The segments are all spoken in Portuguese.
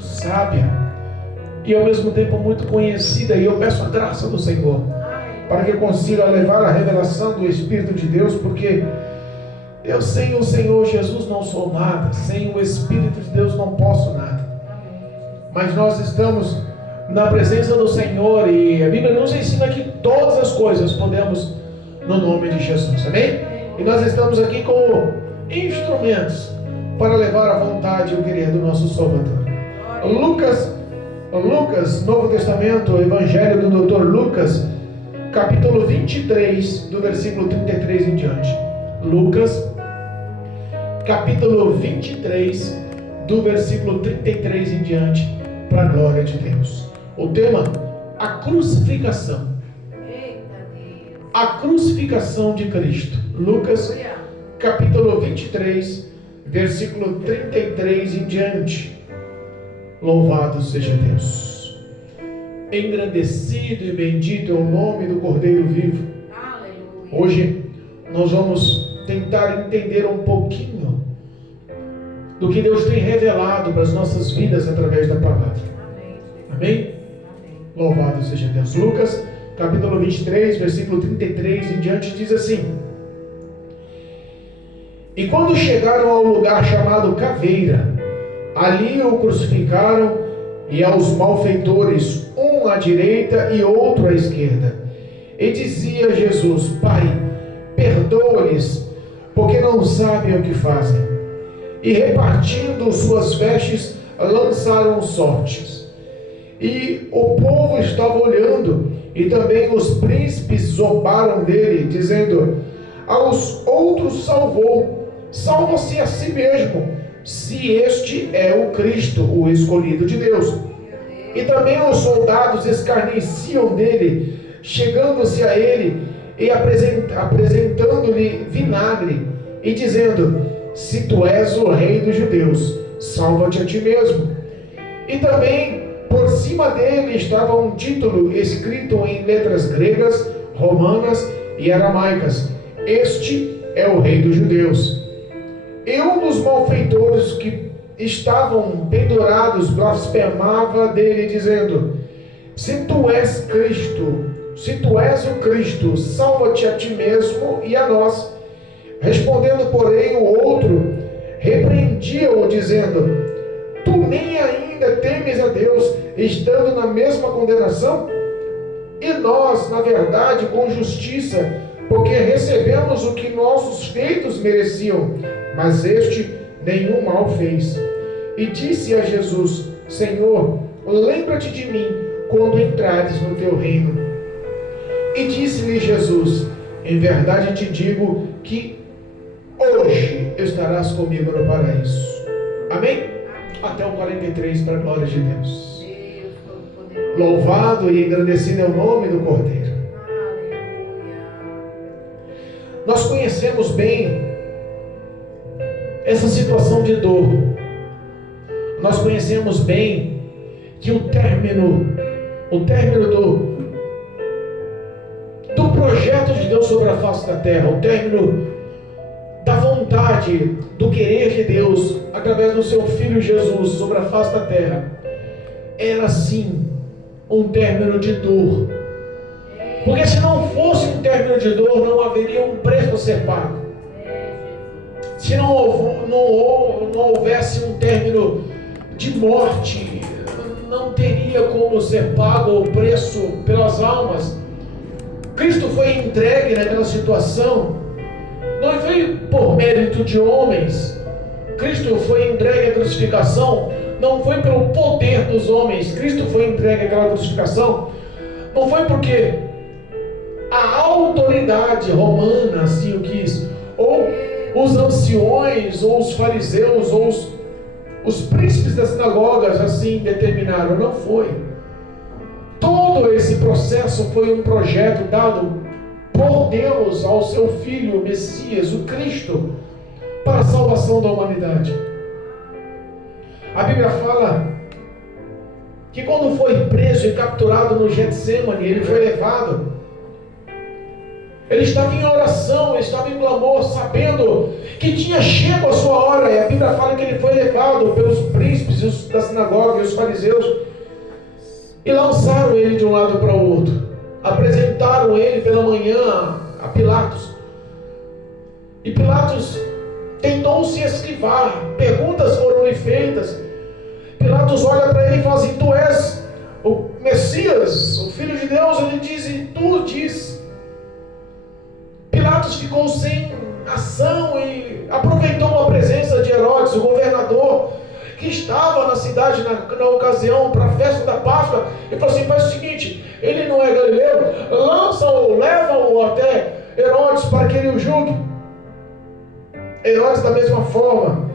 sábia e ao mesmo tempo muito conhecida, e eu peço a graça do Senhor para que eu consiga levar a revelação do Espírito de Deus, porque eu sem o Senhor Jesus não sou nada, sem o Espírito de Deus não posso nada. Mas nós estamos na presença do Senhor e a Bíblia nos ensina que todas as coisas podemos no nome de Jesus, amém? E nós estamos aqui como instrumentos para levar a vontade e o querer do nosso Salvador. Lucas, Novo Testamento, Evangelho do Dr. Lucas, capítulo 23, do versículo 33 em diante. Lucas, capítulo 23, do versículo 33 em diante, para a glória de Deus. O tema, a crucificação. A crucificação de Cristo. Lucas, capítulo 23, versículo 33 em diante. Louvado seja Deus. Engrandecido e bendito é o nome do Cordeiro vivo. Aleluia. Hoje nós vamos tentar entender um pouquinho do que Deus tem revelado para as nossas vidas através da palavra. Amém? Louvado seja Deus. Lucas, capítulo 23, versículo 33 em diante, diz assim: E quando chegaram ao lugar chamado Caveira, ali o crucificaram, e aos malfeitores, um à direita e outro à esquerda. E dizia Jesus: Pai, perdoa-lhes, porque não sabem o que fazem. E repartindo suas vestes, lançaram sortes. E o povo estava olhando, e também os príncipes zombaram dele, dizendo: Aos outros salvou, salva-se a si mesmo, se este é o Cristo, o escolhido de Deus. E também os soldados escarneciam dele, chegando-se a ele e apresentando-lhe vinagre, e dizendo: Se tu és o rei dos judeus, salva-te a ti mesmo. E também por cima dele estava um título escrito em letras gregas, romanas e aramaicas: Este é o rei dos judeus. E um dos malfeitores que estavam pendurados blasfemava dele, dizendo: Se tu és Cristo, se tu és o Cristo, salva-te a ti mesmo e a nós. Respondendo, porém, o outro repreendia-o, dizendo: Tu nem ainda temes a Deus, estando na mesma condenação? E nós, na verdade, com justiça, porque recebemos o que nossos feitos mereciam, mas este nenhum mal fez. E disse a Jesus: Senhor, lembra-te de mim quando entrares no teu reino. E disse-lhe Jesus: Em verdade te digo que hoje estarás comigo no paraíso. Amém? Até o 43, para a glória de Deus. Louvado e engrandecido é o nome do Cordeiro. Nós conhecemos bem essa situação de dor. Nós conhecemos bem que o término do projeto de Deus sobre a face da terra, o término da vontade, do querer de Deus através do seu Filho Jesus sobre a face da terra, era sim um término de dor. Porque se não fosse um término de dor, não haveria um preço a ser pago. Se não houvesse um término de morte, não teria como ser pago o preço pelas almas. Cristo foi entregue naquela situação, não foi por mérito de homens. Cristo foi entregue à crucificação, não foi pelo poder dos homens. Cristo foi entregue àquela crucificação, não foi porque a autoridade romana assim o quis, ou os anciões, ou os fariseus, ou os príncipes das sinagogas assim determinaram. Não foi. Todo esse processo foi um projeto dado por Deus ao seu Filho, o Messias, o Cristo, para a salvação da humanidade. A Bíblia fala que quando foi preso e capturado no Getsemane, ele foi levado. Ele estava em oração, ele estava em clamor, sabendo que tinha chego a sua hora. E a Bíblia fala que ele foi levado pelos príncipes mestres da sinagoga e os fariseus e lançaram ele de um lado para o outro. Apresentaram ele pela manhã a Pilatos. E Pilatos tentou se esquivar. Perguntas foram lhe feitas. Pilatos olha para ele e fala assim: tu és o Messias, o Filho de Deus? Ele diz: e tu diz. Pilatos ficou sem ação e aproveitou a presença de Herodes, o governador, que estava na cidade na ocasião para a festa da Páscoa, e falou assim: faz o seguinte, ele não é galileu, lança-o, leva-o até Herodes para que ele o julgue. Herodes da mesma forma,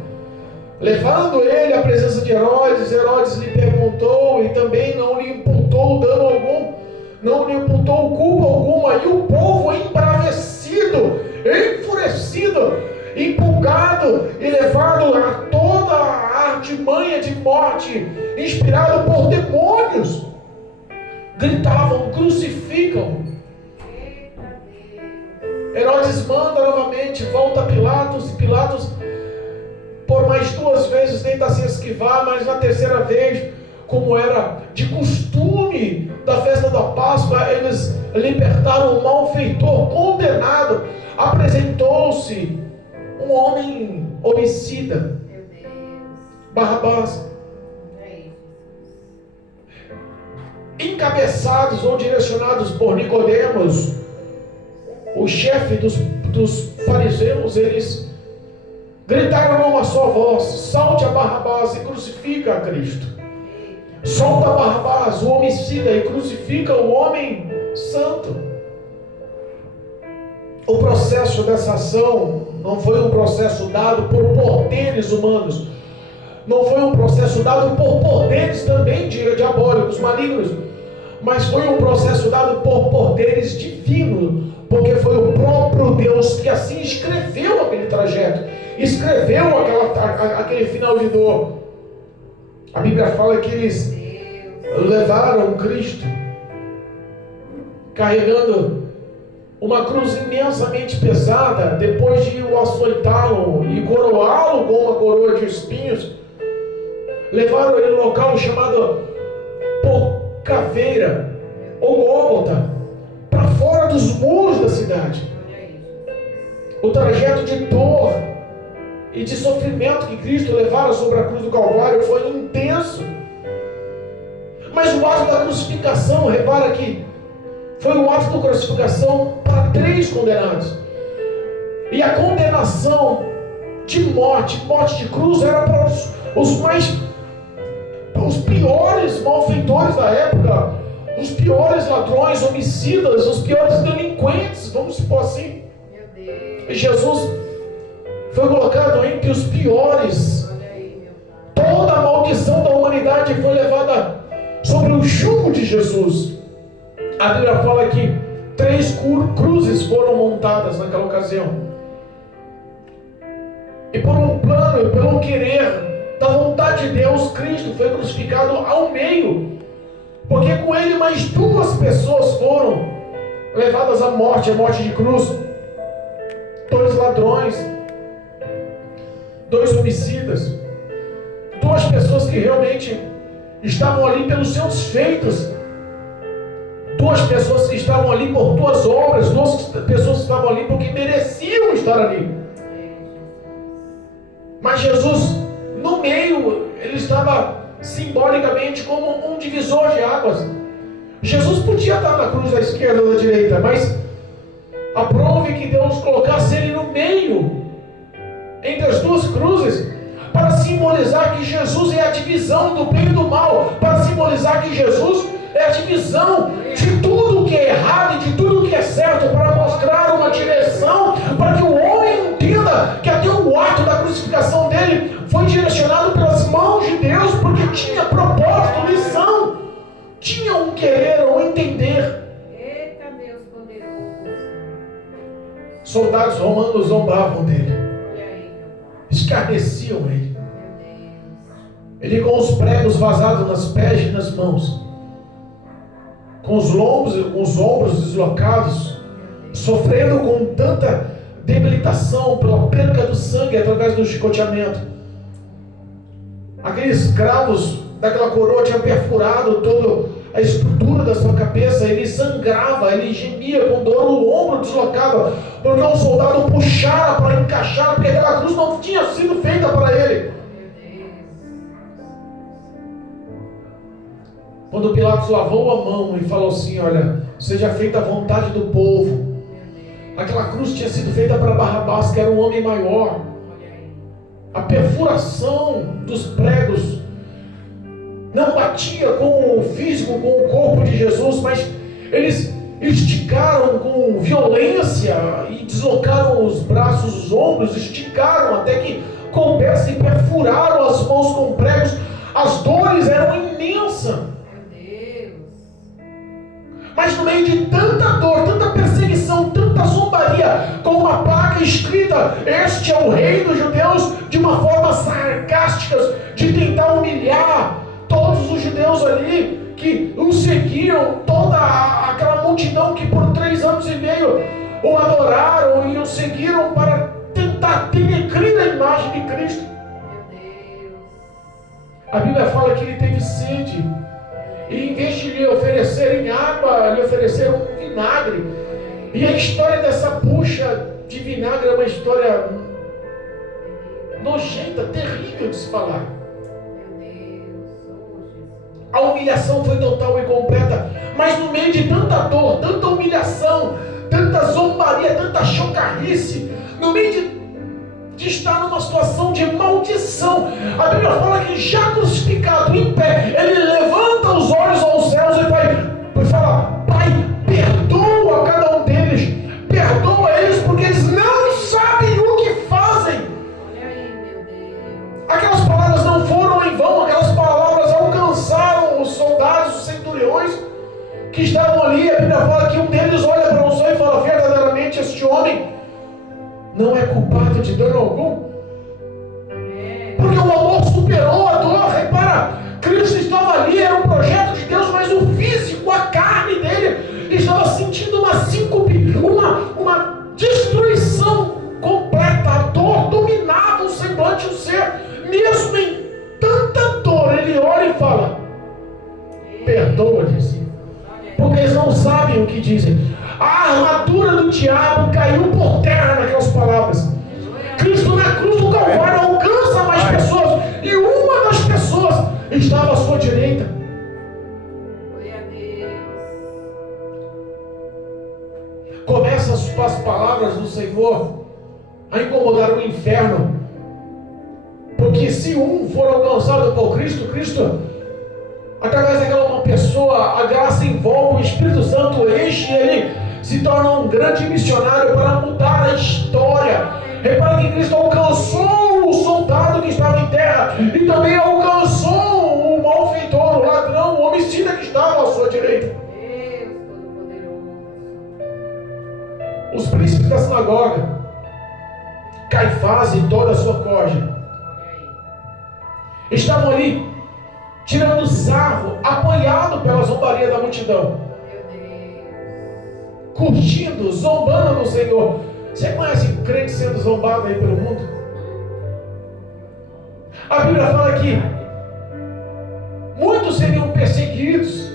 levando ele à presença de Herodes, Herodes lhe perguntou e também não lhe imputou dano algum, não lhe imputou culpa alguma, e o povo embravecido, enfurecido, empolgado e levado a toda a artimanha de morte, inspirado por demônios, gritavam: crucificam. Herodes manda novamente, volta a Pilatos, e Pilatos por mais 2 vezes tenta se esquivar, mas na terceira vez, como era de costume da festa da Páscoa, eles libertaram um malfeitor condenado. Apresentou-se um homem homicida, Barrabás, encabeçados ou direcionados por Nicodemos, o chefe dos fariseus. Eles gritaram numa só voz: solte a Barrabás e crucifica a Cristo. Solta Barrabás, o homicida, e crucifica o homem santo. O processo dessa ação não foi um processo dado por poderes humanos, não foi um processo dado por poderes também diabólicos, malignos, mas foi um processo dado por poderes divinos, porque foi o próprio Deus que assim escreveu aquele trajeto, escreveu aquele final de dor. A Bíblia fala que eles levaram Cristo carregando uma cruz imensamente pesada, depois de o açoitá-lo e coroá-lo com uma coroa de espinhos. Levaram ele no local chamado por Caveira ou Gólgota, para fora dos muros da cidade. O trajeto de dor e de sofrimento que Cristo levara sobre a cruz do Calvário foi intenso. Mas o ato da crucificação, repara que foi um ato da crucificação para 3 condenados. E a condenação de morte de cruz, era para os piores malfeitores da época, os piores ladrões, homicidas, os piores delinquentes, vamos supor assim. E Jesus foi colocado entre os piores. Toda a maldição da humanidade foi levada sobre o jugo de Jesus. A Bíblia fala que 3 cruzes foram montadas naquela ocasião. E por um plano e pelo querer da vontade de Deus, Cristo foi crucificado ao meio, porque com ele mais 2 pessoas foram levadas à morte de cruz. 2 ladrões, 2 homicidas, 2 pessoas que realmente estavam ali pelos seus feitos, 2 pessoas que estavam ali por 2 obras, 2 pessoas que estavam ali porque mereciam estar ali. Mas Jesus, no meio, ele estava simbolicamente como um divisor de águas. Jesus podia estar na cruz da esquerda ou da direita, mas aprove que Deus colocasse ele no meio, entre as 2 cruzes, para simbolizar que Jesus é a divisão do bem e do mal, para simbolizar que Jesus é a divisão de tudo que é errado e de tudo que é certo, para mostrar uma direção, para que o homem entenda que até o ato da crucificação dele foi direcionado pelas mãos de Deus, porque tinha propósito, missão, tinha um querer, um entender. Eita Deus poderoso. Soldados romanos zombavam dele, escarneciam ele. Ele com os pregos vazados nas pés e nas mãos, com os ombros deslocados, sofrendo com tanta debilitação pela perca do sangue através do chicoteamento. Aqueles cravos daquela coroa tinham perfurado toda a estrutura da sua cabeça. Ele sangrava, ele gemia com dor, o ombro deslocava, porque um soldado puxara para encaixar, porque aquela cruz não tinha sido feita para ele. Quando Pilatos lavou a mão e falou assim: olha, seja feita a vontade do povo. Aquela cruz tinha sido feita para Barrabás, que era um homem maior. A perfuração dos pregos não batia com o físico, com o corpo de Jesus, mas eles esticaram com violência e deslocaram os braços, os ombros, esticaram até que coubesse e perfuraram as mãos com pregos. As dores eram imensas. Mas no meio de tanta dor, tanta perseguição, tanta zombaria, com uma placa escrita: este é o rei dos judeus, de uma forma sarcástica, de tentar humilhar todos os judeus ali que o seguiam, toda aquela multidão que por 3 anos e meio o adoraram e o seguiram para tentar denegrir a imagem de Cristo. A Bíblia fala que ele teve sede, e em vez de lhe oferecerem água, lhe ofereceram um vinagre. E a história dessa bucha de vinagre é uma história nojenta, terrível de se falar. A humilhação foi total e completa, mas no meio de tanta dor, tanta humilhação, tanta zombaria, tanta chocarrice, no meio de estar numa situação de maldição, a Bíblia fala que já crucificado em pé, ele levanta os olhos aos céus e fala: Pai, perdoa cada um deles, perdoa eles, porque eles não sabem o que fazem. Aquelas palavras não foram em vão, aquelas palavras alcançaram os soldados, os centuriões que estavam ali. A Bíblia fala que um deles olha para o céu e fala: verdadeiramente este homem não é culpado de dano algum, porque o amor superou a dor. Repara, Cristo estava ali, era um projeto de Deus, mas o físico, a carne dele, estava sentindo uma síncope, uma destruição completa. A dor dominava o semblante do ser. Mesmo em tanta dor, ele olha e fala: perdoa-lhes, porque eles não sabem o que dizem. A armadura do diabo caiu por terra naquelas palavras. Cristo na cruz do Calvário alcança mais pessoas, e uma das pessoas estava à sua direita. Começam as palavras do Senhor a incomodar o inferno, porque se um for alcançado por Cristo, através daquela uma pessoa, a graça envolve, o Espírito Santo enche, ele se torna um grande missionário para mudar a história. Repara que Cristo alcançou o soldado que estava em terra, e também alcançou o malfeitor, o ladrão, o homicida que estava à sua direita. Os príncipes da sinagoga, Caifás e toda a sua corte, estavam ali tirando sarro, apoiado pela zombaria da multidão, curtindo, zombando do Senhor. Você conhece crente sendo zombado aí pelo mundo? A Bíblia fala que muitos seriam perseguidos,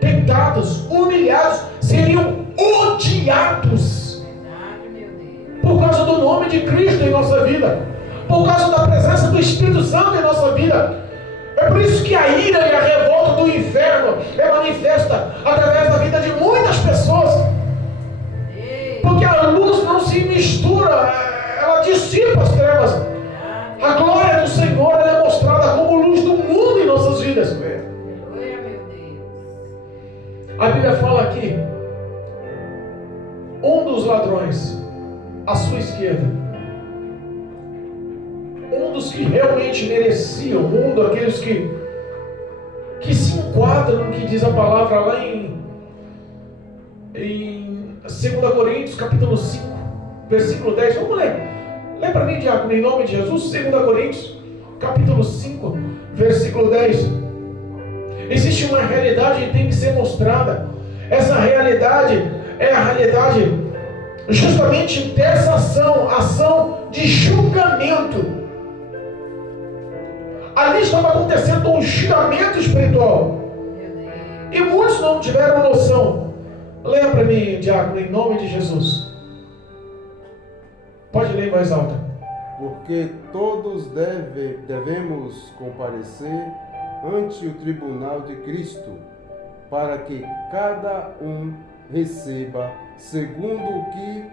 tentados, humilhados, seriam odiados por causa do nome de Cristo em nossa vida, por causa da presença do Espírito Santo em nossa vida. É por isso que a ira e a revolta do inferno é manifesta através da vida de muitas pessoas, porque a luz não se mistura, ela dissipa as trevas. A glória do Senhor, ela é mostrada como luz do mundo em nossas vidas. A Bíblia fala aqui: um dos ladrões à sua esquerda, um dos que realmente mereciam, um daqueles que se enquadram no que diz a palavra lá em 2 Coríntios capítulo 5, versículo 10. Vamos ler. Lê para mim, diácono, em nome de Jesus. 2 Coríntios capítulo 5, versículo 10. Existe uma realidade que tem que ser mostrada. Essa realidade é a realidade justamente dessa ação de julgamento. Ali estava acontecendo um giramento espiritual. E muitos não tiveram noção. Leia para mim, diácono, em nome de Jesus. Pode ler em voz alta. Porque todos devemos comparecer ante o tribunal de Cristo, para que cada um receba segundo o que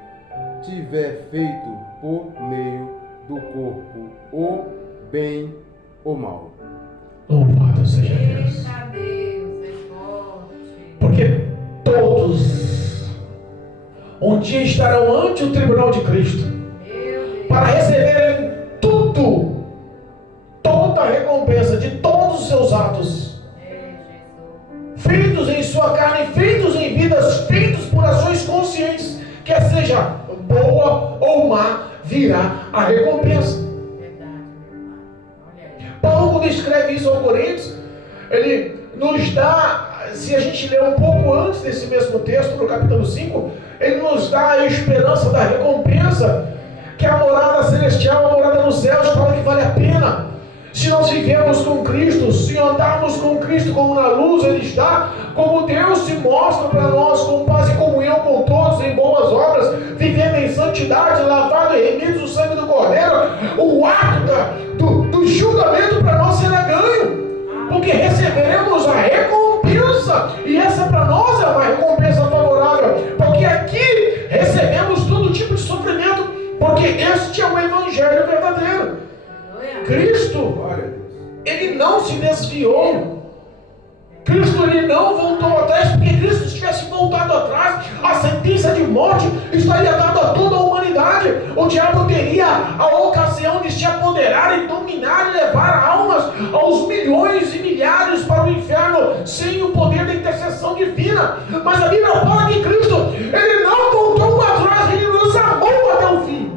tiver feito por meio do corpo, ou bem ou mal. Louvado seja Deus. Eita Deus, é forte. Porque todos um dia estarão ante o tribunal de Cristo, para receberem tudo, toda a recompensa de todos os seus atos, feitos em sua carne, feitos em vidas, feitos por ações conscientes, quer seja boa ou má, virá a recompensa. Paulo, quando escreve isso aos Coríntios, ele nos dá, se a gente ler um pouco antes desse mesmo texto, no capítulo 5, ele nos dá a esperança da recompensa, que é a morada celestial, a morada nos céus, fala que vale a pena. Se nós vivemos com Cristo, se andarmos com Cristo como na luz Ele está, como Deus se mostra para nós, com paz e comunhão com todos, em boas obras, vivendo em santidade, lavado e remidos no sangue do Cordeiro, o ato do julgamento para nós será ganho, porque receberemos a recompensa, e essa para nós é uma recompensa favorável, porque aqui recebemos todo tipo de sofrimento, porque este é o Evangelho verdadeiro. Cristo, Ele não se desviou. Cristo, Ele não voltou atrás, porque Cristo, se tivesse voltado atrás, a sentença de morte estaria dada a toda a humanidade. O diabo teria a ocasião de se apoderar e dominar e levar almas aos milhões e milhares para o inferno, sem o poder da intercessão divina. Mas a Bíblia fala que Cristo, Ele não voltou atrás, Ele nos amou até o fim.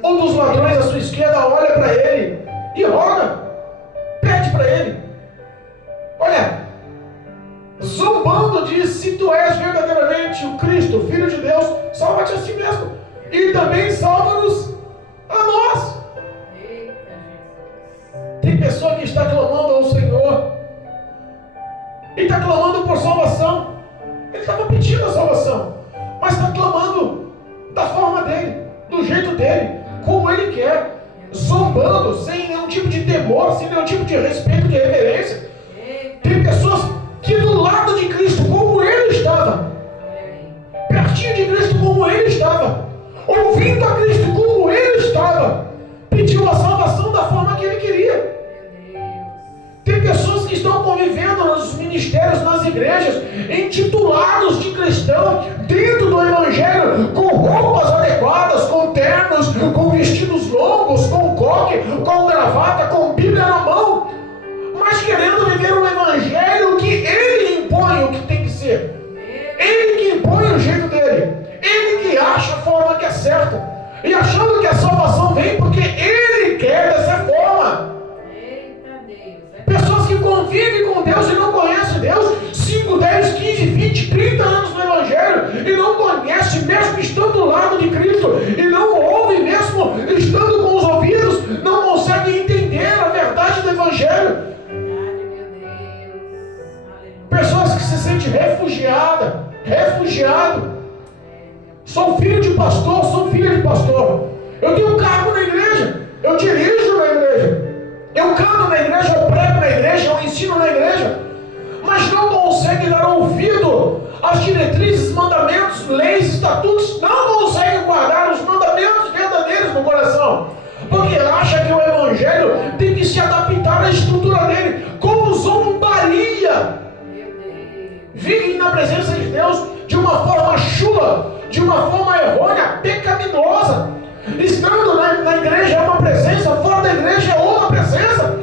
Um dos ladrões à sua esquerda olha para ele e roga, pede para ele. Olha, zombando, diz: se tu és verdadeiramente o Cristo, Filho de Deus, salva-te a si mesmo e também salva-nos a nós. Tem pessoa que está clamando ao Senhor e está clamando por salvação. Ele estava pedindo a salvação, mas está clamando da forma dele, do jeito dele, como ele quer, zombando, sem nenhum tipo de temor, sem nenhum tipo de respeito, de reverência. Tem pessoas que do lado de Cristo, como ele estava, pertinho de Cristo, como ele estava, ouvindo a Cristo, como ele estava, pediu a salvação da forma que ele queria. Tem pessoas que estão convivendo nos ministérios, nas igrejas, intitulados de cristão, dentro do Evangelho, com roupas adequadas, com ternos, com vestidos longos, com coque, com gravata, com Bíblia na mão, mas querendo viver um Evangelho que ele impõe o que tem que ser. Ele que impõe o jeito dele. Ele que acha a forma que é certa. E achando que a salvação vem porque ele quer dessa forma. Pessoas que convivem com Deus e não conhecem Deus, 5, 10, 15, 20, 30 anos no Evangelho, e não conhecem mesmo estando do lado de Cristo, e não ouvem mesmo estando com os ouvidos, não conseguem entender a verdade do Evangelho. Pessoas que se sentem refugiado. Sou filho de pastor, sou filha de pastor. Eu tenho cargo na igreja, eu dirijo na igreja, eu canto na igreja, eu prego na igreja, eu ensino na igreja, mas não consegue dar ouvido às diretrizes, mandamentos, leis, estatutos, não consegue guardar os mandamentos verdadeiros no coração, porque acha que o Evangelho tem que se adaptar à estrutura dele, como zombaria. Vivem na presença de Deus de uma forma chula, de uma forma errônea, pecaminosa. Estando na igreja é uma presença, fora da igreja é outra presença.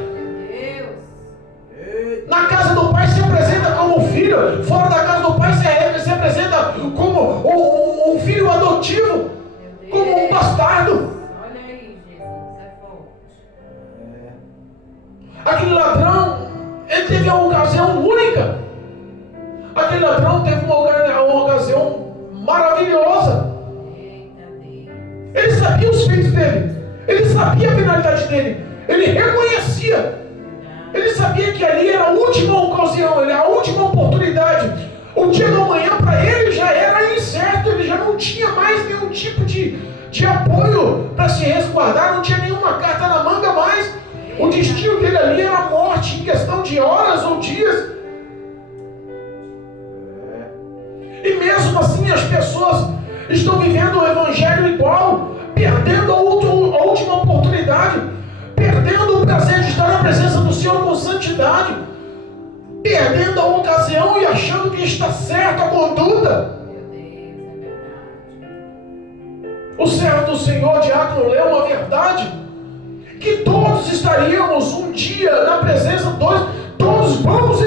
Na casa do pai se apresenta como filho, fora da casa do pai se apresenta como um filho adotivo, como um bastardo. Olha aí, Jesus, é forte. Aquele ladrão, ele teve uma ocasião única. Aquele ladrão teve uma ocasião maravilhosa. Ele sabia os feitos dele. Ele sabia a penalidade dele. Ele reconhecia. Ele sabia que ali era a última ocasião, a última oportunidade. O dia do amanhã para ele já era incerto. Ele já não tinha mais nenhum tipo de apoio para se resguardar. Não tinha nenhuma carta na manga mais. O destino dele ali era a morte em questão de horas ou dias. E mesmo assim as pessoas estão vivendo o evangelho igual, perdendo a última oportunidade, perdendo o prazer de estar na presença do Senhor com santidade, perdendo a ocasião e achando que está certa a conduta. O servo do Senhor, Diácono, leu uma verdade, que todos estaríamos um dia na presença de Deus, todos vamos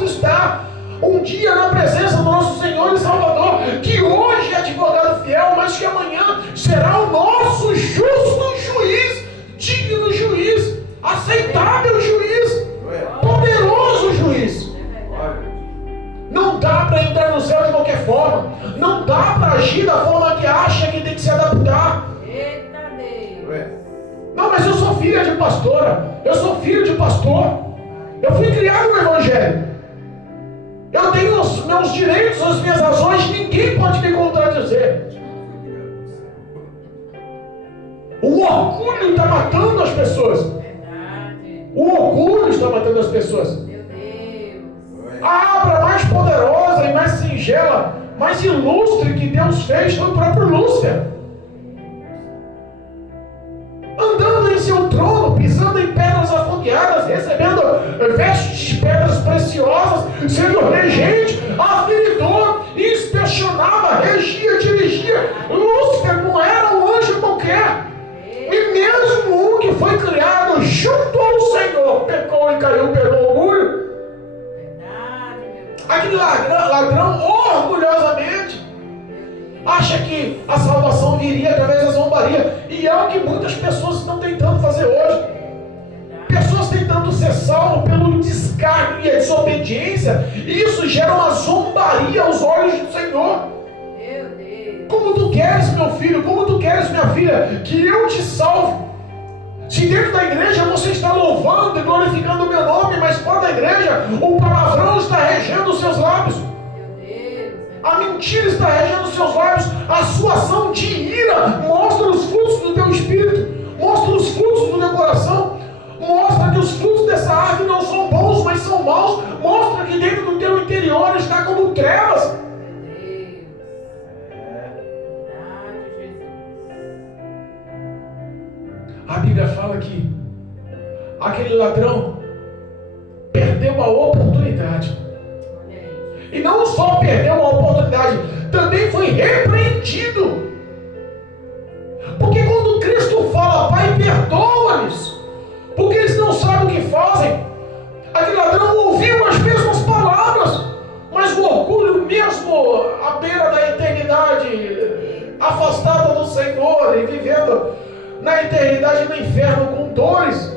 estar um dia na presença do nosso Senhor e Salvador, que hoje é advogado fiel, mas que amanhã será o nosso justo juiz, digno juiz, aceitável juiz, poderoso juiz. Não dá para entrar no céu de qualquer forma, não dá para agir da forma que acha que tem que se adaptar. Não, mas eu sou filha de pastora, eu sou filho de pastor, eu fui criado no Evangelho. Eu tenho os meus direitos, as minhas razões, ninguém pode me contradizer. O orgulho está matando as pessoas. O orgulho está matando as pessoas. A obra mais poderosa e mais singela, mais ilustre que Deus fez foi o próprio Lúcifer. Andando em seu trono, pisando em pedras afogueadas, recebendo vestes de pedras preciosas, sendo regente, aferidor, inspecionava, regia, dirigia. Lúcifer não era um anjo qualquer. E mesmo um que foi criado junto ao Senhor, pecou e caiu pelo orgulho. Aquele ladrão orgulhosamente acha que a salvação viria através da zombaria. E é o que muitas pessoas estão tentando fazer hoje. Pessoas tentando ser salvas pelo descargo e a desobediência. E isso gera uma zombaria aos olhos do Senhor. Como tu queres, meu filho, como tu queres, minha filha, que eu te salve? Se dentro da igreja você está louvando e glorificando o meu nome, mas fora da igreja o palavrão está regendo os seus lábios. A mentira está regendo os seus lábios. A sua ação de ira mostra os frutos do teu espírito, mostra os frutos do teu coração, mostra que os frutos dessa árvore não são bons, mas são maus. Mostra que dentro do teu interior está como trevas. A Bíblia fala que aquele ladrão perdeu a oportunidade. E não só perdeu a oportunidade, também foi repreendido. Porque quando Cristo fala, Pai, perdoa-lhes, porque eles não sabem o que fazem, aquele ladrão ouviu as mesmas palavras, mas o orgulho mesmo à beira da eternidade, afastado do Senhor e vivendo na eternidade no inferno com dores.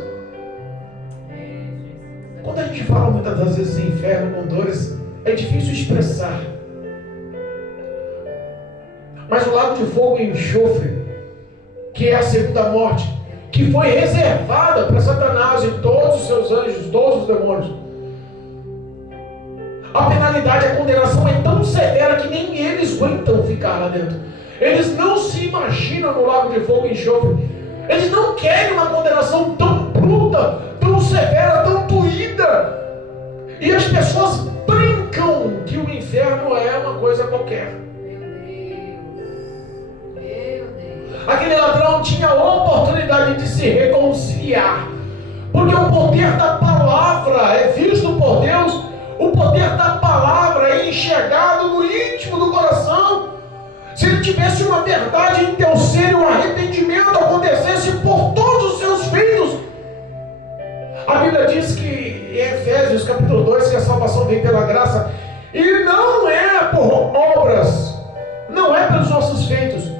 Quando a gente fala muitas das vezes em inferno com dores, é difícil expressar. Mas o lago de fogo e enxofre, que é a segunda morte, que foi reservada para Satanás e todos os seus anjos, todos os demônios. A penalidade, a condenação é tão severa que nem eles aguentam ficar lá dentro. Eles não se imaginam no lago de fogo e enxofre. Eles não querem uma condenação tão bruta, tão severa, tão doída. E as pessoas brincam que o inferno é uma coisa qualquer. Aquele ladrão tinha a oportunidade de se reconciliar, porque o poder da palavra é visto por Deus, o poder da palavra é enxergado no íntimo do coração. Se ele tivesse uma verdade em teu ser e um arrependimento acontecesse por todos os seus feitos. A Bíblia diz que em Efésios capítulo 2 que a salvação vem pela graça e não é por obras, não é pelos nossos feitos.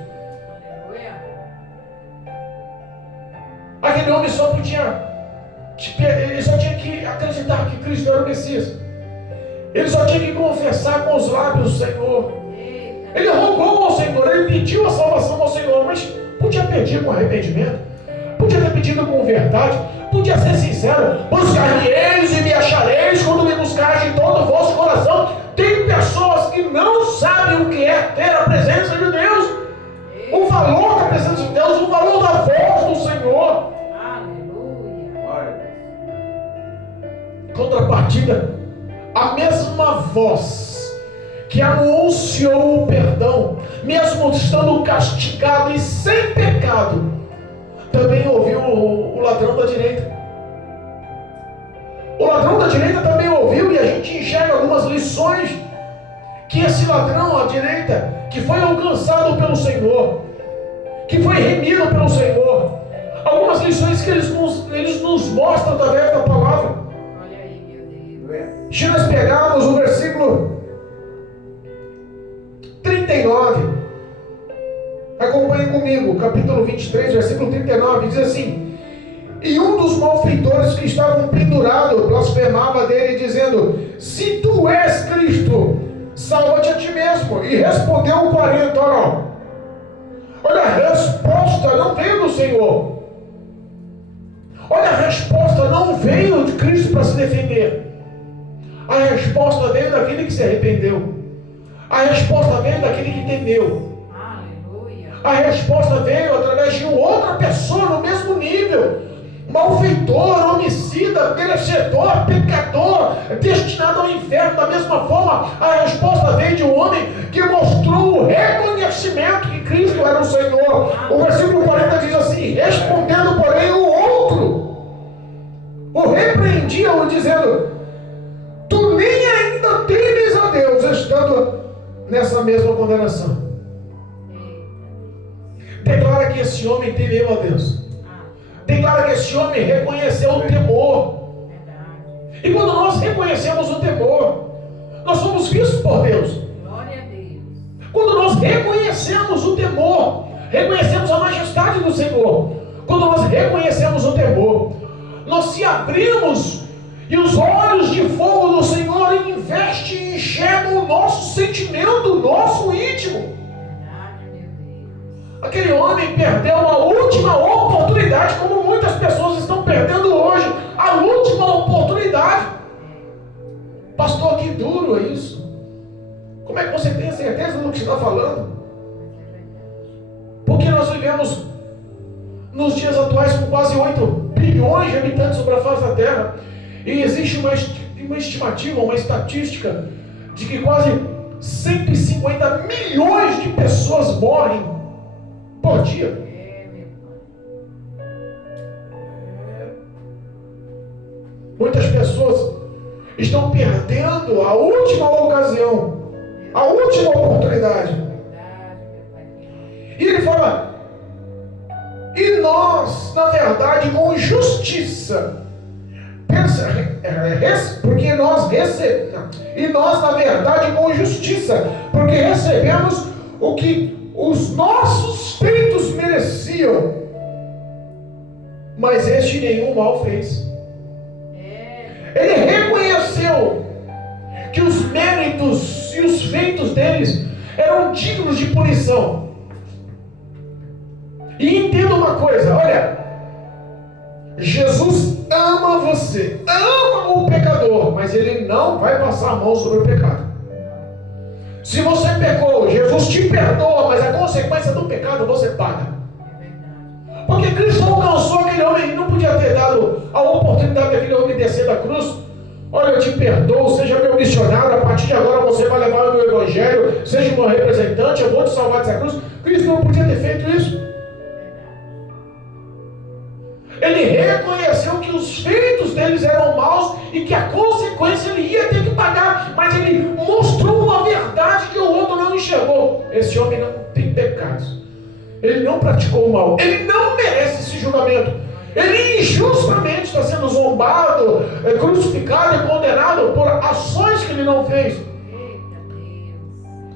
Aquele homem só tinha que acreditar que Cristo era o Messias. Ele só tinha que confessar com os lábios o Senhor. Ele rogou ao Senhor, ele pediu a salvação ao Senhor, mas Podia pedir com arrependimento, podia ter pedido com verdade, podia ser sincero. Buscar-me-eis e me achareis quando me buscares de todo o vosso coração. Tem pessoas que não sabem o que é ter a presença de Deus, o valor da presença de Deus, o valor da voz do Senhor. Aleluia. Contrapartida, a mesma voz que anunciou o perdão, mesmo estando castigado e sem pecado, também ouviu o ladrão da direita. O ladrão da direita também ouviu, e a gente enxerga algumas lições que esse ladrão à direita, que foi alcançado pelo Senhor, que foi remido pelo Senhor, algumas lições que eles nos mostram através da palavra. Olha aí, meu Deus. Se nós pegarmos o versículo 39, acompanhe comigo, capítulo 23, versículo 39, diz assim: e um dos malfeitores que estavam pendurados blasfemava dele, dizendo: se tu és Cristo, salva-te a ti mesmo. E respondeu o 40, olha, a resposta não veio do Senhor. Olha, a resposta não veio de Cristo para se defender. A resposta veio daquele que se arrependeu. A resposta veio daquele que temeu. Aleluia. A resposta veio através de outra pessoa no mesmo nível. Malfeitor, homicida, merecedor, pecador, destinado ao inferno. Da mesma forma, a resposta veio de um homem que mostrou o reconhecimento que Cristo era o Senhor. O versículo 40 diz assim: respondendo, porém, o outro o repreendia-o, dizendo: tu nem ainda temes a Deus, estando nessa mesma condenação. Declara que esse homem temeu a Deus. Declara que esse homem reconheceu o temor. E quando nós reconhecemos o temor, nós somos vistos por Deus. Glória a Deus. Quando nós reconhecemos o temor, reconhecemos a majestade do Senhor. Quando nós reconhecemos o temor, nós se abrimos e os olhos de fogo do Senhor investem e enxergam o nosso sentimento, o nosso íntimo. Aquele homem perdeu uma última oportunidade, como muitas pessoas estão perdendo hoje, a última oportunidade. Pastor, que duro é isso. Como é que você tem certeza do que está falando? Porque nós vivemos nos dias atuais com quase 8 bilhões de habitantes sobre a face da Terra, e existe uma estimativa, uma estatística de que quase 150 milhões de pessoas morrem por dia. Muitas pessoas estão perdendo a última ocasião, a última oportunidade. E ele fala: e nós, na verdade, com justiça, porque nós recebemos, e nós, na verdade, com justiça, porque recebemos o que os nossos feitos mereciam, mas este nenhum mal fez. Ele reconheceu que os méritos e os feitos deles eram dignos de punição. E entenda uma coisa, olha, Jesus ama você, ama o pecador, mas ele não vai passar a mão sobre o pecado. Se você pecou, Jesus te perdoa, mas a consequência do pecado você paga. Porque Cristo alcançou aquele homem, ele não podia ter dado a oportunidade daquele homem descer da cruz. Olha, eu te perdoo, seja meu missionário, a partir de agora você vai levar o meu evangelho, seja meu representante, eu vou te salvar dessa cruz. Cristo não podia ter feito isso. Ele reconheceu que os feitos deles eram maus e que a consequência ele ia ter que pagar, mas ele mostrou uma verdade que o outro não enxergou. Esse homem não tem pecados, ele não praticou o mal, ele não merece esse julgamento, ele injustamente está sendo zombado, crucificado e condenado por ações que ele não fez.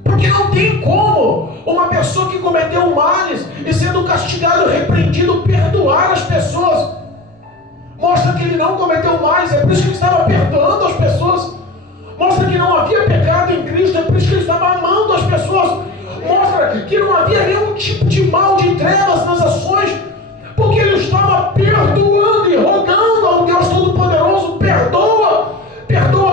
Porque não tem como uma pessoa que cometeu males e sendo castigado, repreendido, perdoar as pessoas. Mostra que ele não cometeu males, é por isso que ele estava perdoando as pessoas. Mostra que não havia pecado em Cristo, é por isso que ele estava amando as pessoas. mostra que não havia nenhum tipo de mal, de trevas nas ações, porque ele estava perdoando e rogando ao Deus Todo-Poderoso: perdoa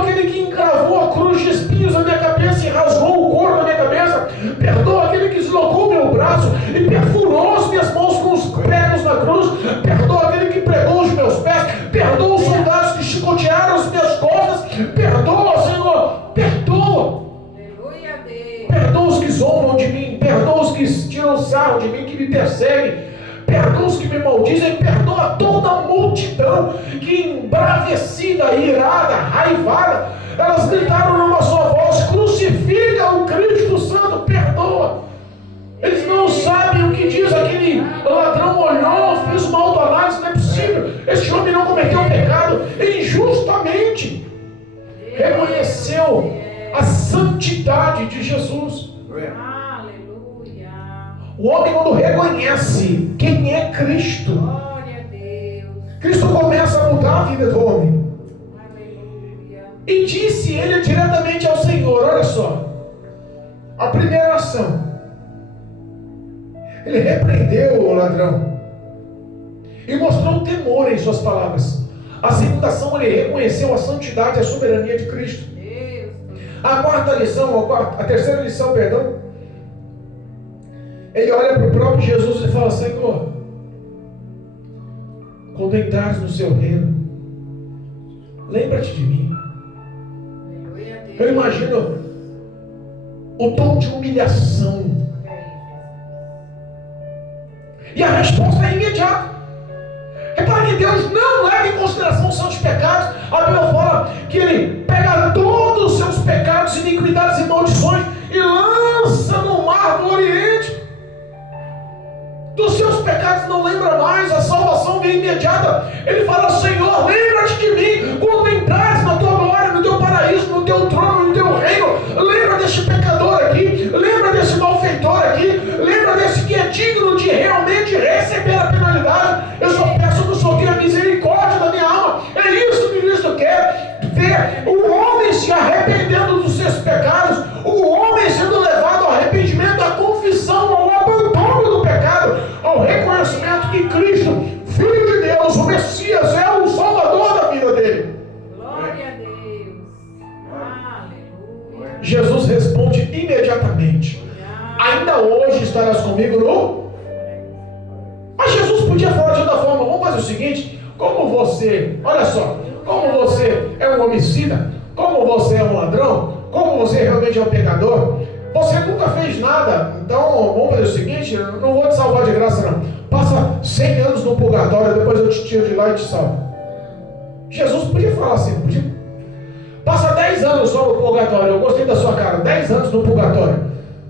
aquele que encravou a cruz de espinhos na minha cabeça e rasgou o couro da minha cabeça, perdoa aquele que deslocou meu braço e perfurou as minhas mãos com os pregos na cruz, perdoa aquele que pregou os meus pés, perdoa os soldados que chicotearam as minhas costas, perdoa, Senhor, perdoa. Aleluia, Deus. Perdoa os que zombam de mim, perdoa os que tiram sarro de mim, que me perseguem, perdoa os que me maldizem, perdoa toda a multidão que, embravecida, irada, raivada, elas gritaram numa só voz: crucifica o Cristo Santo, perdoa. Eles não sabem o que diz. Aquele ladrão olhou, fez uma autoanálise: não é possível, este homem não cometeu pecado injustamente. Reconheceu a santidade de Jesus. Aleluia. O homem, quando reconhece quem é Cristo, Glória a Deus. Cristo começa a mudar a vida do homem. Aleluia. E disse ele diretamente ao Senhor: olha só, a primeira ação, ele repreendeu o ladrão e mostrou temor em suas palavras. A segunda ação, ele reconheceu a santidade e a soberania de Cristo. Deus. A quarta lição, a terceira lição, perdão, ele olha para o próprio Jesus e fala: Senhor, quando entrares no seu reino, lembra-te de mim. Aleluia, Deus. Eu imagino o tom de humilhação. E a resposta é imediata. Repare que Deus não leva em consideração os seus pecados. A Bíblia fala que Ele pega todos os seus pecados, iniquidades e maldições e lança no mar do Oriente. Dos seus pecados não lembra mais, a salvação vem imediata. Ele fala: Senhor, lembra-te de mim quando entrares na tua glória, no teu paraíso, no teu trono, no teu reino. Lembra deste pecador aqui, lembra desse malfeitor aqui, lembra desse que é digno de realmente receber a penalidade. Eu só peço que o Senhor tenha misericórdia da minha alma. É isso que Cristo quer, ver o homem se arrependendo dos seus pecados, o homem sendo levado ao arrependimento, à confissão, ao abandono do pecado, ao reconhecimento que Cristo, Filho de Deus, o Messias, é o Salvador da vida dele. Glória a Deus. Aleluia. Jesus responde imediatamente: ainda hoje estarás comigo no... Mas Jesus podia falar de outra forma: vamos fazer o seguinte, como você, olha só, como você é um homicida, como você é um ladrão, como você realmente é um pecador, você nunca fez nada, então vamos fazer o seguinte, eu não vou te salvar de graça não, passa 100 anos no purgatório, depois eu te tiro de lá e te salvo. Jesus podia falar assim, podia. Passa 10 anos só no purgatório, eu gostei da sua cara, 10 anos no purgatório,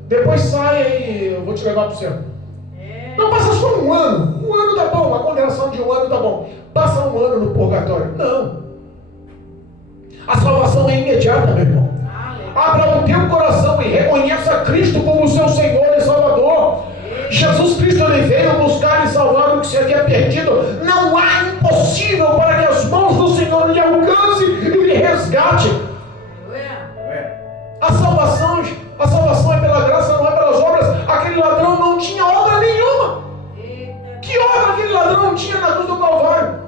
depois sai e eu vou te levar para o céu. Não, passa só um ano tá bom, a condenação de um ano tá bom, passa um ano no purgatório. Não, a salvação é imediata, meu irmão. Abra o teu coração e reconheça Cristo como seu Senhor e Salvador. Jesus Cristo, Ele veio buscar e salvar o que se havia perdido. Não há impossível para que as mãos do Senhor lhe alcance e lhe resgate. A salvação é pela graça, não é pelas obras. Aquele ladrão não tinha obra nenhuma. Que obra aquele ladrão tinha na cruz do Calvário?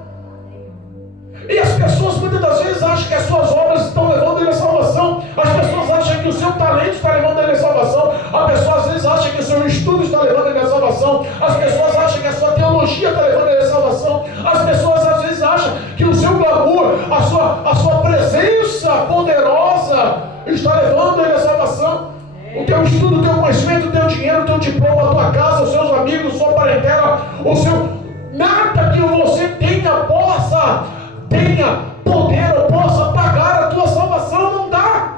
E as pessoas muitas das vezes acham que as suas obras estão levando ele à salvação. As pessoas acham que o seu talento está levando ele à salvação. As pessoas às vezes acham que o seu estudo está levando ele à salvação. As pessoas acham que a sua teologia está levando ele à salvação. As pessoas às vezes acham que o seu glamour, a sua presença poderosa está levando ele à salvação. O teu estudo, o teu conhecimento, o teu dinheiro, o teu diploma, a tua casa, os seus amigos, a sua parentela, o seu... Nada que você tenha poder ou possa pagar a tua salvação, não dá.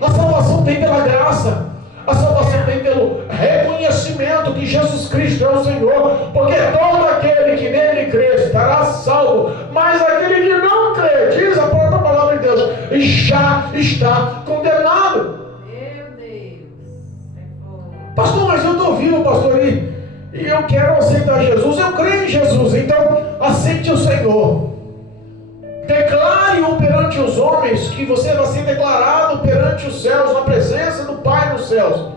A salvação vem pela graça. A salvação vem pelo reconhecimento que Jesus Cristo é o Senhor, porque todo aquele que nele crê estará salvo, mas aquele que não crê, diz a própria palavra de Deus, já está condenado. Meu Deus. Pastor, mas eu estou vivo, pastor, e eu quero aceitar Jesus, eu creio em Jesus, então aceite o Senhor, declare-o perante perante os homens que você vai ser declarado perante os céus, na presença do Pai nos céus.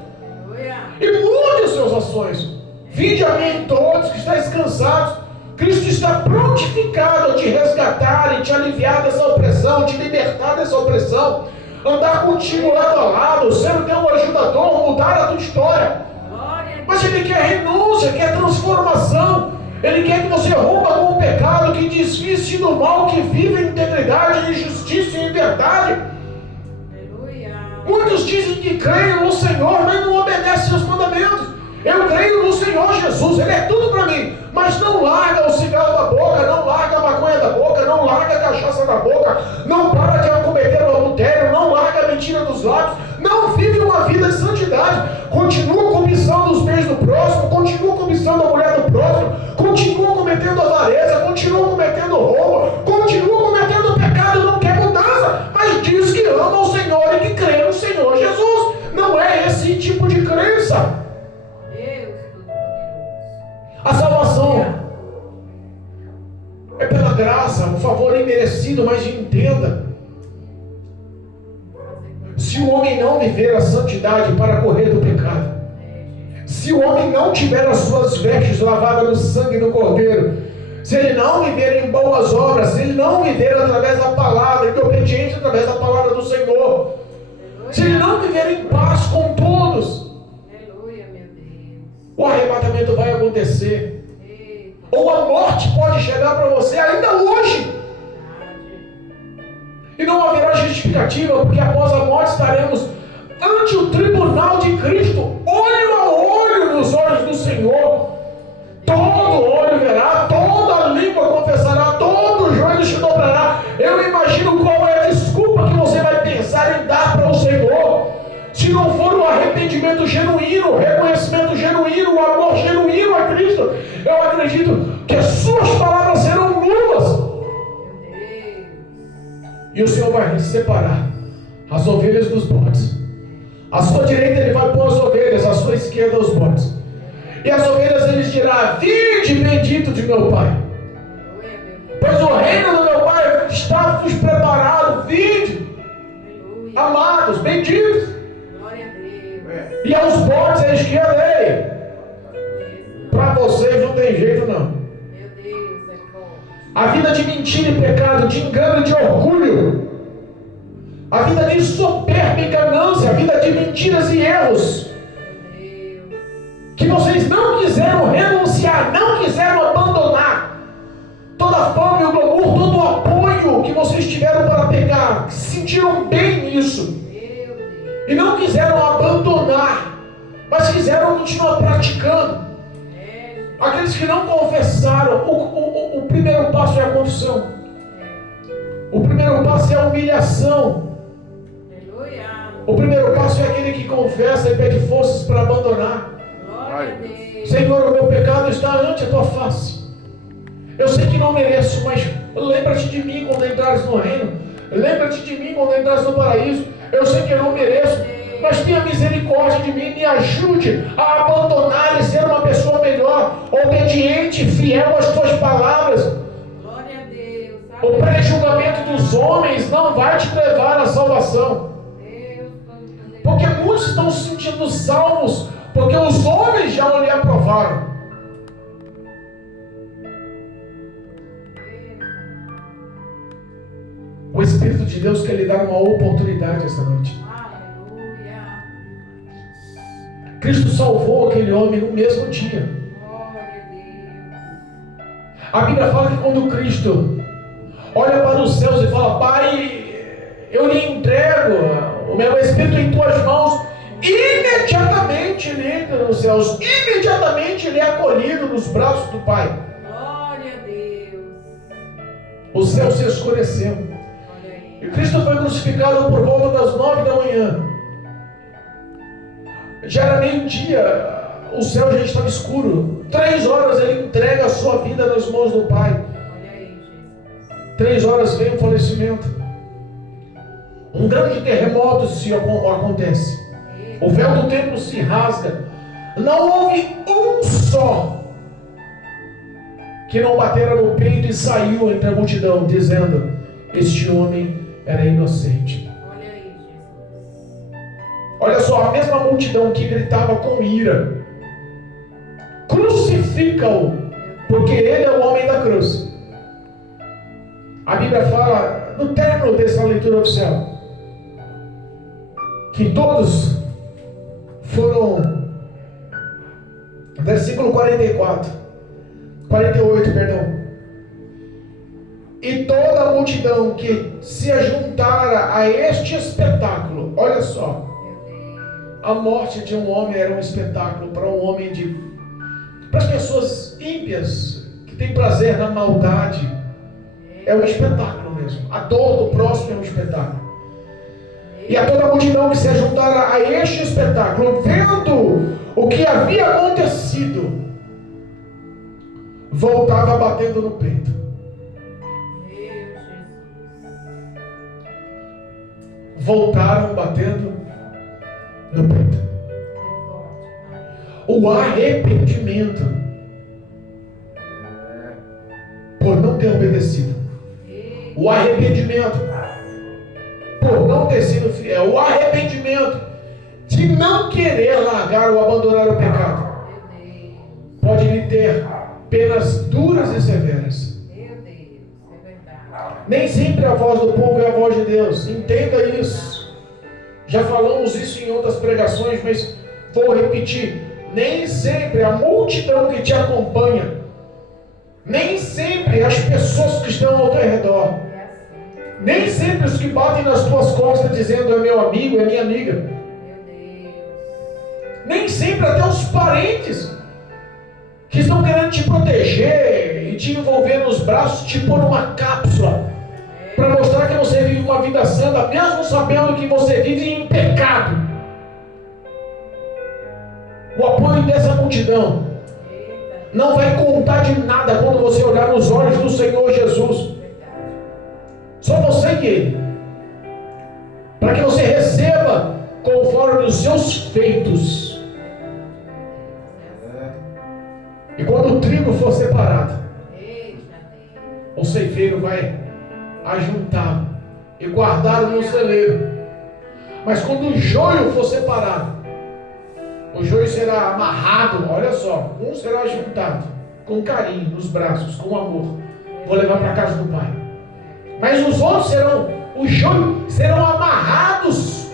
E mude as suas ações. Vinde a mim todos que estáis cansados. Cristo está prontificado a te resgatar e te aliviar dessa opressão, te libertar dessa opressão, andar contigo lado a lado, ser o teu ajudador, mudar a tua história. Mas Ele quer renúncia, quer transformação. Ele quer que você rompa com o pecado, que desvie-se do mal, que viva em integridade, em justiça e em verdade. Muitos dizem que creem no Senhor, mas não obedecem aos mandamentos. Eu creio no Senhor Jesus, Ele é tudo para mim, mas não larga o cigarro da boca, não larga a maconha da boca, não larga a cachaça da boca, não para de cometer o adultério, não larga a mentira dos lábios, não vive uma vida de santidade, continua cobiçando os bens do próximo, continua cobiçando a mulher do próximo, continua cometendo avareza, continua cometendo roubo, continua cometendo pecado, não quer mudança, mas diz que ama o Senhor e que crê no Senhor Jesus. Não é esse tipo de crença. A salvação é pela graça, um favor imerecido, mas entenda: se o homem não viver a santidade para correr do pecado, se o homem não tiver as suas vestes lavadas no sangue do Cordeiro, se ele não viver em boas obras, se ele não viver através da palavra, em obediência através da palavra do Senhor, se ele não viver em paz com todos, o arrebatamento vai acontecer. Ou a morte pode chegar para você ainda hoje. E não haverá justificativa, porque após a morte estaremos ante o tribunal de Cristo, olho a olho nos olhos do Senhor. Todo olho verá, toda língua confessará, todo joelho se dobrará. Eu imagino qual é a desculpa que você vai pensar em dar para o Senhor, se não for o arrependimento genuíno, o reconhecimento genuíno, o amor genuíno a Cristo. Eu acredito que as suas palavras serão nulas. E o Senhor vai separar as ovelhas dos bodes. À sua direita Ele vai pôr as ovelhas, à sua esquerda os bodes. E as ovelhas Ele dirá: vinde bendito de meu Pai, pois o reino do meu Pai está vos preparado. Vinde, amados, benditos. E aos bodes à esquerda, ei, para vocês não tem jeito não. A vida de mentira e pecado, de engano e de orgulho, a vida de soberba e ganância, a vida de mentiras e erros, que vocês não quiseram renunciar, não quiseram abandonar, toda a fama e o glamour, todo o apoio que vocês tiveram para pegar, que se sentiram bem nisso, e não quiseram abandonar, mas quiseram continuar praticando. Aqueles que não confessaram, o primeiro passo é a confissão. O primeiro passo é a humilhação. O primeiro passo é aquele que confessa e pede forças para abandonar. Senhor, o meu pecado está ante a tua face. Eu sei que não mereço, mas lembra-te de mim quando entrares no reino. Lembra-te de mim quando entrares no paraíso. Eu sei que eu não mereço, mas tenha misericórdia de mim, me ajude a abandonar e ser uma pessoa melhor, obediente, fiel às tuas palavras. Glória a Deus. O pré-julgamento dos homens não vai te levar à salvação. Porque muitos estão se sentindo salvos, porque os homens já não lhe aprovaram. O Espírito de Deus quer lhe dar uma oportunidade essa noite. Aleluia. Cristo salvou aquele homem no mesmo dia. Glória a Deus. A Bíblia fala que quando Cristo olha para os céus e fala: Pai, eu lhe entrego o meu Espírito em tuas mãos, imediatamente ele entra nos céus, imediatamente ele é acolhido nos braços do Pai. Glória a Deus. O céu se escureceu. E Cristo foi crucificado por volta das 9 da manhã. Já era meio-dia, o céu já estava escuro. 3 horas ele entrega a sua vida nas mãos do Pai. Olha aí, Jesus. 3 horas vem o falecimento. Um grande terremoto acontece. O véu do templo se rasga. Não houve um só que não batera no peito e saiu entre a multidão, dizendo: este homem era inocente. Olha aí, Jesus. Olha só, a mesma multidão que gritava com ira: crucifica-o, porque ele é o homem da cruz. A Bíblia fala, no término dessa leitura oficial, que todos foram, versículo 48, perdão. E toda a multidão que se ajuntara a este espetáculo, olha só, a morte de um homem era um espetáculo para um homem para as pessoas ímpias que têm prazer na maldade, é um espetáculo mesmo. A dor do próximo é um espetáculo. E a toda a multidão que se ajuntara a este espetáculo, vendo o que havia acontecido, voltava batendo no peito. Voltaram batendo no peito. O arrependimento por não ter obedecido. O arrependimento por não ter sido fiel. O arrependimento de não querer largar ou abandonar o pecado pode lhe ter penas duras e severas. Nem sempre a voz do povo é a voz de Deus. Entenda isso. Já falamos isso em outras pregações, mas vou repetir. Nem sempre a multidão que te acompanha, nem sempre as pessoas que estão ao teu redor, nem sempre os que batem nas tuas costas dizendo é meu amigo, é minha amiga, nem sempre até os parentes que estão querendo te proteger e te envolver nos braços, te pôr numa cápsula para mostrar que você vive uma vida santa, mesmo sabendo que você vive em pecado. O apoio dessa multidão não vai contar de nada quando você olhar nos olhos do Senhor Jesus. Só você e Ele. Para que você receba conforme os seus feitos. E quando o trigo for separado, o ceifeiro vai ajuntá-lo e guardá-lo no celeiro. Mas quando o joio for separado, o joio será amarrado, olha só, um será juntado com carinho nos braços, com amor. Vou levar para a casa do Pai. Mas os outros o joio serão amarrados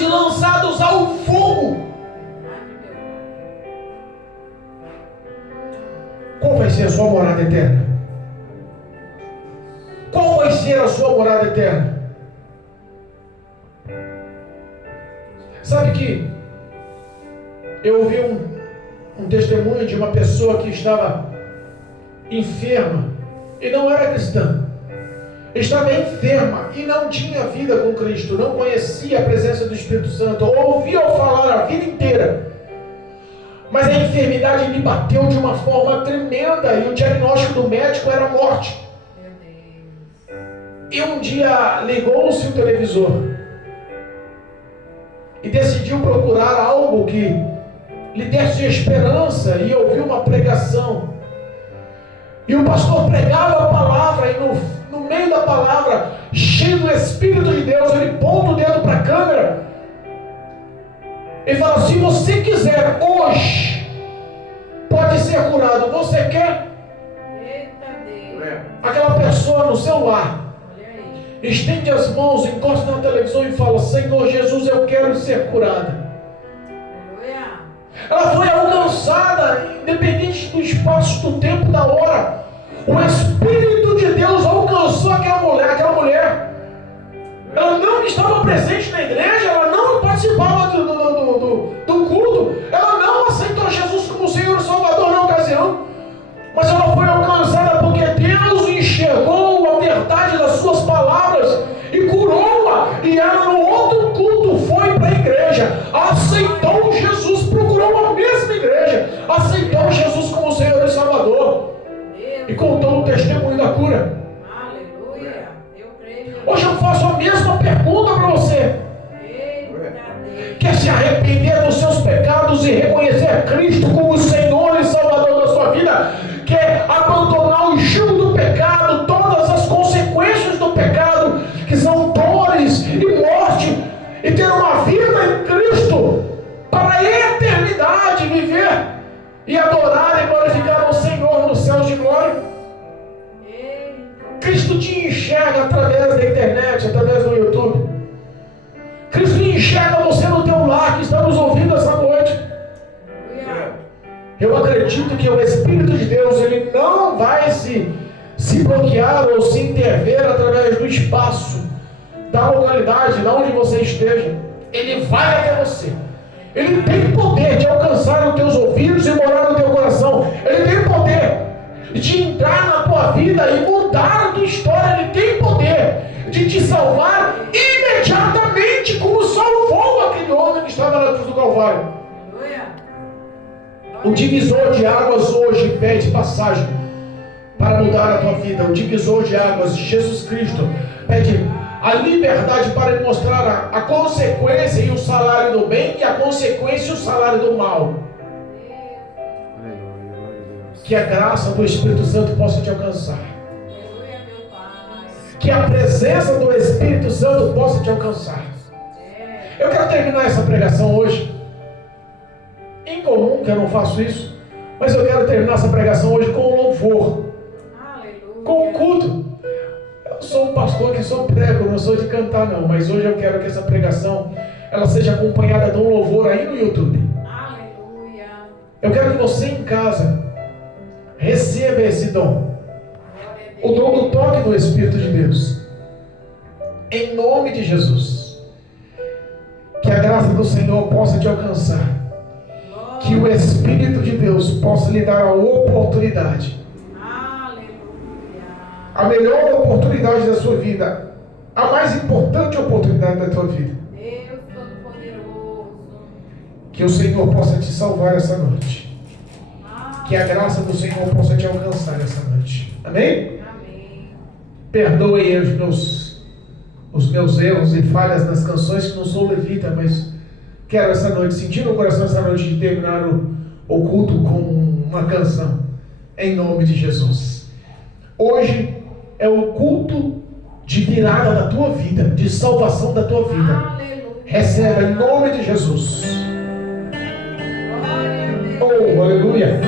e lançados ao fogo. Qual vai ser a sua morada eterna? Qual vai ser a sua morada eterna? Sabe que eu ouvi um testemunho de uma pessoa que estava enferma e não era cristã. Estava enferma e não tinha vida com Cristo, não conhecia a presença do Espírito Santo, ouvia falar a vida inteira. Mas a enfermidade lhe bateu de uma forma tremenda e o diagnóstico do médico era morte. E um dia ligou-se o televisor e decidiu procurar algo que lhe desse esperança e ouviu uma pregação. E o pastor pregava a palavra e no meio da palavra, cheio do Espírito de Deus, ele ponta o dedo para a câmera e fala: se você quiser hoje, pode ser curado. Você quer? Eita Deus. Aquela pessoa no celular estende as mãos, encosta na televisão e fala: Senhor Jesus, eu quero ser curada. Ela foi alcançada, independente do espaço, do tempo, da hora. O Espírito de Deus alcançou aquela mulher. Ela não estava presente na igreja, ela não participava do culto, ela não aceitou Jesus como Senhor e Salvador na ocasião, mas ela foi alcançada porque Deus enxergou a verdade das suas palavras e curou-a, e ela no outro culto foi para a igreja, aceitou Jesus, procurou a mesma igreja, aceitou Jesus como Senhor e Salvador e contou o testemunho da cura. Aleluia. Eu creio. Hoje eu faço a mesma pergunta para você. Quer se arrepender dos seus pecados e reconhecer Cristo como Senhor e Salvador da sua vida? Quer abandonar o jugo do pecado, todas as te enxerga através da internet, através do YouTube. Cristo enxerga você no teu lar, que está nos ouvindo essa noite. Eu acredito que o Espírito de Deus, ele não vai se bloquear ou se intervir através do espaço, da localidade, de onde você esteja. Ele vai até você. Ele tem poder de alcançar os teus ouvidos e morar no teu coração. Ele tem poder de entrar na tua vida e mudar a tua história. Ele tem poder de te salvar imediatamente, como salvou aquele homem que estava na cruz do Calvário. O divisor de águas hoje pede passagem para mudar a tua vida. O divisor de águas, Jesus Cristo, pede a liberdade para lhe mostrar a consequência e o salário do bem e a consequência e o salário do mal. Que a graça do Espírito Santo possa te alcançar. Que a presença do Espírito Santo possa te alcançar. Eu quero terminar essa pregação hoje. Incomum que eu não faço isso, mas eu quero terminar essa pregação hoje com louvor, com culto. Eu sou um pastor que só prego, não sou de cantar não, mas hoje eu quero que essa pregação ela seja acompanhada de um louvor aí no YouTube. Aleluia. Eu quero que você em casa receba esse dom, o dom do toque do Espírito de Deus, em nome de Jesus. Que a graça do Senhor possa te alcançar, que o Espírito de Deus possa lhe dar a oportunidade, a melhor oportunidade da sua vida, a mais importante oportunidade da tua vida. Deus Todo-Poderoso. Que o Senhor possa te salvar essa noite. Que a graça do Senhor possa te alcançar essa noite. Amém? Amém. Perdoe os meus erros e falhas nas canções, que não sou levita, mas quero essa noite, sentir no coração essa noite de terminar o culto com uma canção, em nome de Jesus. Hoje é o culto de virada da tua vida, de salvação da tua vida. Aleluia. Receba em nome de Jesus. Glória a Deus. Oh, aleluia.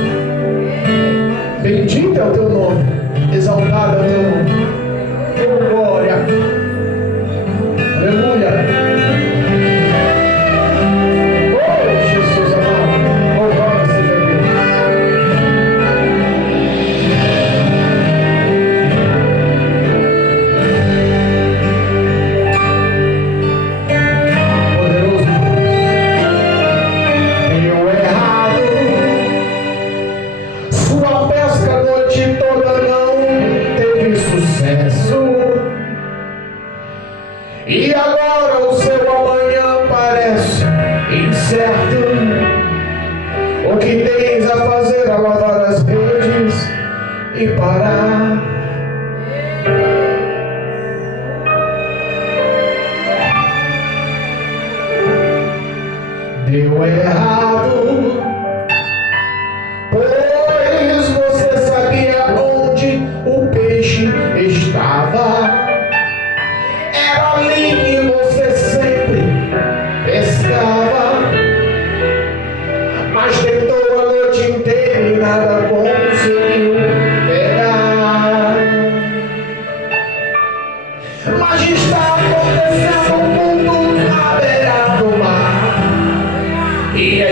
Bendito é o teu nome, exaltado é o teu nome. Oh, glória. Aleluia. Oh, Jesus amado. Louvado seja Deus. Poderoso Deus. Eu errado, sua pesca a noite toda não teve sucesso. E agora o seu amanhã parece incerto. O que tens a fazer é lavar as redes e parar. Deu errado, pois você sabia onde o peixe estava. Era ali que você sempre pescava, mas tentou a noite inteira e nada conseguiu pegar. Mas está acontecendo um mundo à beira do mar, e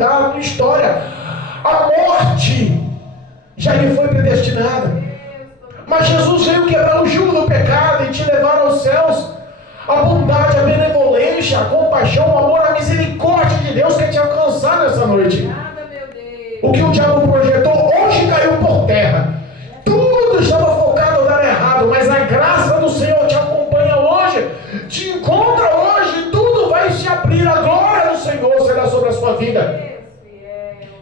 mudar a tua história. A morte já lhe foi predestinada. Mas Jesus veio quebrar o jugo do pecado e te levar aos céus. A bondade, a benevolência, a compaixão, o amor, a misericórdia de Deus quer te alcançar nessa noite. O que o diabo projetou hoje caiu por terra. Tudo estava focado a dar errado, mas a graça do Senhor te acompanha hoje, te encontra hoje, tudo vai se abrir, a glória do Senhor será sobre a sua vida.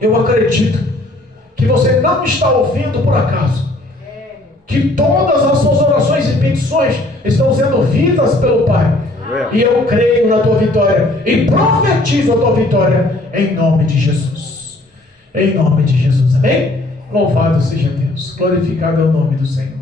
Eu acredito que você não está ouvindo por acaso, que todas as suas orações e petições estão sendo ouvidas pelo Pai. E eu creio na tua vitória e profetizo a tua vitória em nome de Jesus. Em nome de Jesus, amém? Louvado seja Deus, glorificado é o nome do Senhor.